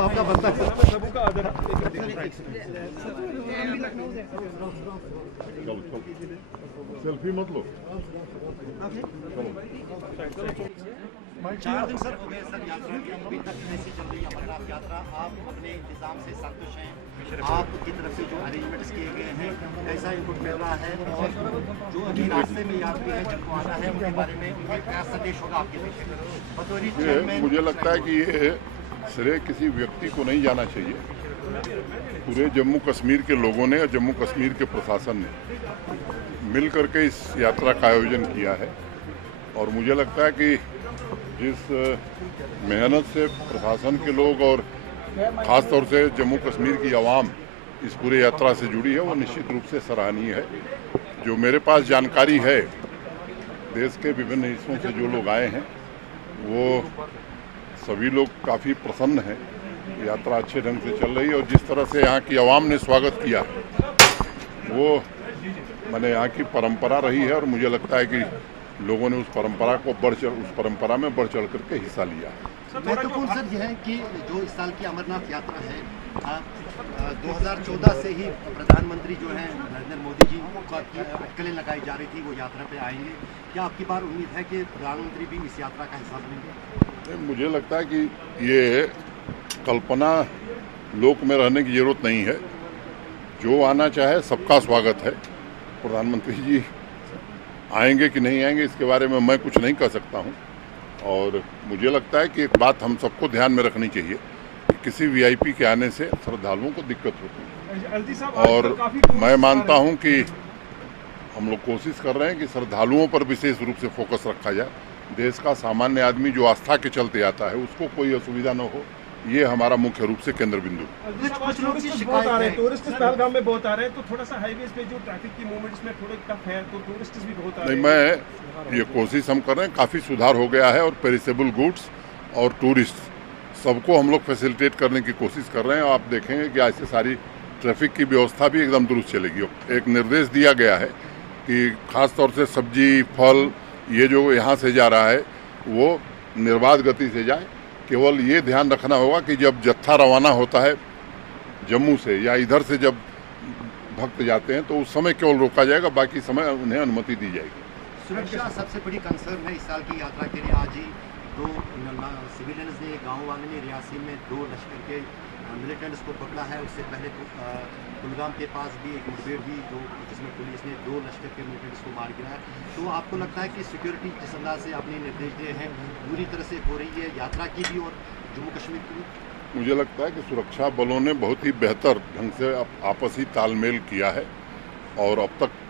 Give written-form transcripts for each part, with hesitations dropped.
आपका बनता है सबका आदर। सेल्फी मत लो। 4 दिन सर हो गए सर यात्रा की, अभी तक कैसी चल रही है अमरनाथ यात्रा? आप अपने इंतजाम से संतुष्ट हैं? आपकी तरफ से जो अरेंजमेंट्स किए गए हैं कैसा इनपुट मिल रहा है? और जो अभी रास्ते में यात्री हैं जिनको आना है उनके बारे में उनका क्या संदेश होगा आपके पेश? मुझे लगता है कि ये श्रेय किसी व्यक्ति को नहीं जाना चाहिए। पूरे जम्मू कश्मीर के लोगों ने और जम्मू कश्मीर के प्रशासन ने मिल करके इस यात्रा का आयोजन किया है। और मुझे लगता है कि जिस मेहनत से प्रशासन के लोग और ख़ास तौर से जम्मू कश्मीर की आवाम इस पूरे यात्रा से जुड़ी है वो निश्चित रूप से सराहनीय है। जो मेरे पास जानकारी है, देश के विभिन्न हिस्सों से जो लोग आए हैं वो सभी लोग काफ़ी प्रसन्न हैं। यात्रा अच्छे ढंग से चल रही है और जिस तरह से यहाँ की आवाम ने स्वागत किया वो मैंने यहाँ की परंपरा रही है और मुझे लगता है कि लोगों ने उस परंपरा में बढ़ चढ़ करके हिस्सा लिया। महत्वपूर्ण सर यह है कि जो इस साल की अमरनाथ यात्रा है 2014 से ही प्रधानमंत्री जो है नरेंद्र मोदी जी का अटकलें लगाई जा रही थी, वो यात्रा पे आएंगे। क्या आपकी बार उम्मीद है कि प्रधानमंत्री भी इस यात्रा का हिस्सा बनेंगे? मुझे लगता है कि ये कल्पना लोक में रहने की जरूरत नहीं है। जो आना चाहे सबका स्वागत है। प्रधानमंत्री जी आएंगे कि नहीं आएंगे इसके बारे में मैं कुछ नहीं कह सकता हूं। और मुझे लगता है कि एक बात हम सबको ध्यान में रखनी चाहिए कि किसी वीआईपी के आने से श्रद्धालुओं को दिक्कत होती है। और मैं मानता हूं कि हम लोग कोशिश कर रहे हैं कि श्रद्धालुओं पर विशेष रूप से फोकस रखा जाए। देश का सामान्य आदमी जो आस्था के चलते आता है उसको कोई असुविधा न हो, ये हमारा मुख्य रूप से केंद्र बिंदु। कुछ लोग बहुत आ रहे हैं, टूरिस्ट पहलगाम में बहुत आ रहे हैं, तो थोड़ा सा हाईवेज पे जो ट्रैफिक की मूवमेंट्स में थोड़े टफ है, तो टूरिस्ट भी बहुत आ रहे हैं। मैं ये कोशिश हम कर रहे हैं, काफ़ी सुधार हो गया है और पेरिसेबल गुड्स और टूरिस्ट सबको हम लोग फैसिलिटेट करने की कोशिश कर रहे हैं। आप देखेंगे कि ऐसे सारी ट्रैफिक की व्यवस्था भी एकदम दुरुस्त चलेगी। एक निर्देश दिया गया है कि खास तौर से सब्जी फल ये जो यहाँ से जा रहा है वो निर्बाध गति से जाए। केवल ये ध्यान रखना होगा कि जब जत्था रवाना होता है जम्मू से या इधर से जब भक्त जाते हैं तो उस समय केवल रोका जाएगा, बाकी समय उन्हें अनुमति दी जाएगी। सुरक्षा सबसे बड़ी कंसर्न है इस साल की यात्रा के लिए। आज ही 2 सिविलियंस ने, गाँव वाले ने रियासी में 2 लश्कर के मिलिटेंट्स को पकड़ा है। उससे पहले कुलगाम के पास भी एक मुठभेड़ हुई जिसमें पुलिस ने 2 लश्कर के मिलिटेंट्स को मार गिराया। तो आपको लगता है कि सिक्योरिटी जिस अंदाज से आपने निर्देश दिए हैं पूरी तरह से हो रही है यात्रा की भी और जम्मू कश्मीर की भी? मुझे लगता है कि सुरक्षा बलों ने बहुत ही बेहतर ढंग से आपसी तालमेल किया है और अब तक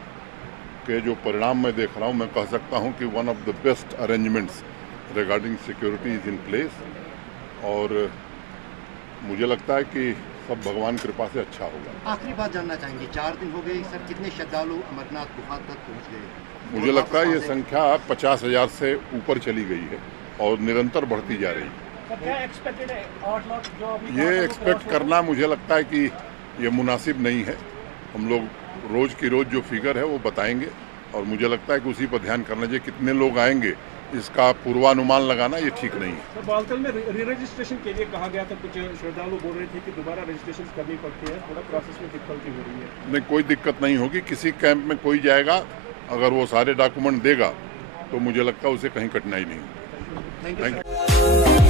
के जो परिणाम मैं देख रहा हूँ मैं कह सकता हूँ कि one of the best arrangements regarding security is in place. और मुझे लगता है कि सब भगवान कृपा से अच्छा होगा। आखिरी बात जानना चाहेंगे, 4 दिन हो गए सर, कितने श्रद्धालु अमरनाथ गुफा तक पहुँच गए? मुझे लगता है ये संख्या 50,000 से ऊपर चली गई है और निरंतर बढ़ती जा रही है। क्या एक्सपेक्टेड है 8 लाख जो अभी ये एक्सपेक्ट करना मुझे लगता है कि ये मुनासिब नहीं है। हम लोग रोज़ की रोज़ जो फिगर है वो बताएंगे और मुझे लगता है कि उसी पर ध्यान करना चाहिए। कितने लोग आएंगे इसका पूर्वानुमान लगाना ये ठीक नहीं है। तो बालतल में री रजिस्ट्रेशन के लिए कहा गया था, कुछ श्रद्धालु बोल रहे थे कि दोबारा रजिस्ट्रेशन करनी पड़ती है, थोड़ा प्रोसेस में डिफिकल्टी हो रही है। नहीं, कोई दिक्कत नहीं होगी। किसी कैंप में कोई जाएगा अगर वो सारे डॉक्यूमेंट देगा तो मुझे लगता है उसे कहीं कठिनाई नहीं होगी। Thank you.